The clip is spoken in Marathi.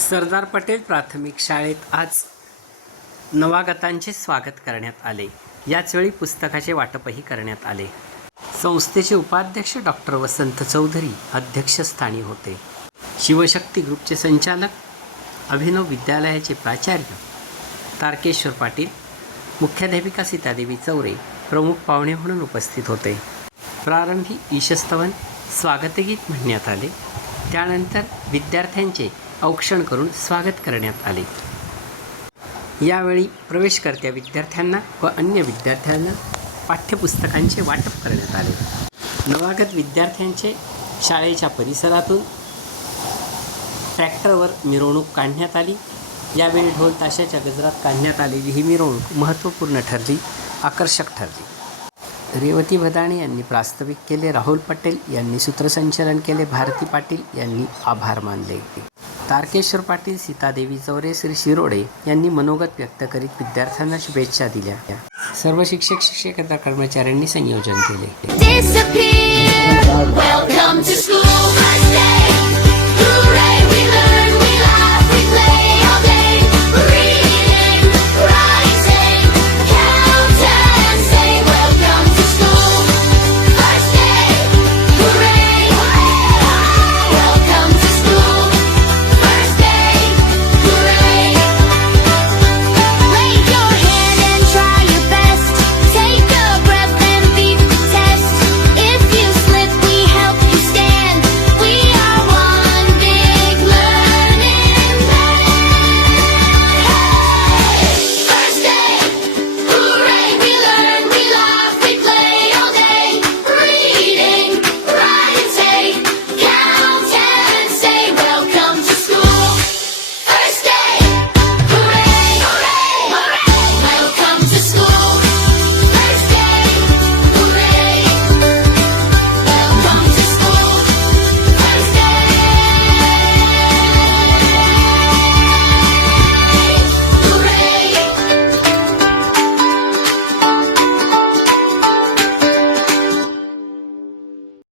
सरदार पटेल प्राथमिक शाळेत आज नवागतांचे स्वागत करण्यात आले. याचवेळी पुस्तकाचे वाटपही करण्यात आले. संस्थेचे उपाध्यक्ष डॉक्टर वसंत चौधरी अध्यक्षस्थानी होते. शिवशक्ती ग्रुपचे संचालक, अभिनव विद्यालयाचे प्राचार्य तारकेश्वर पाटील, मुख्याध्यापिका सीतादेवी चौरे प्रमुख पाहुणे म्हणून उपस्थित होते. प्रारंभी ईशस्तवन, स्वागतगीत म्हणण्यात आले. त्यानंतर विद्यार्थ्यांचे औक्षण करून स्वागत करण्यात आले. यावेळी प्रवेशकर्त्या विद्यार्थ्यांना व अन्य विद्यार्थ्यांना पाठ्यपुस्तकांचे वाटप करण्यात आले. नवागत विद्यार्थ्यांचे शाळेच्या परिसरातून ट्रॅक्टरवर मिरवणूक काढण्यात आली. यावेळी ढोल ताशाच्या गजरात काढण्यात आलेली ही मिरवणूक महत्त्वपूर्ण ठरली, आकर्षक ठरली. रेवती भदाणे यांनी प्रास्ताविक केले. राहुल पटेल यांनी सूत्रसंचलन केले. भारती पाटील यांनी आभार मानले. तारकेश्वर पाटील, सीतादेवी चौरे, श्री शिरोडे यांनी मनोगत व्यक्त करीत विद्यार्थ्यांना शुभेच्छा दिल्या. सर्व शिक्षक शिक्षकेतर कर्मचाऱ्यांनी संयोजन केले.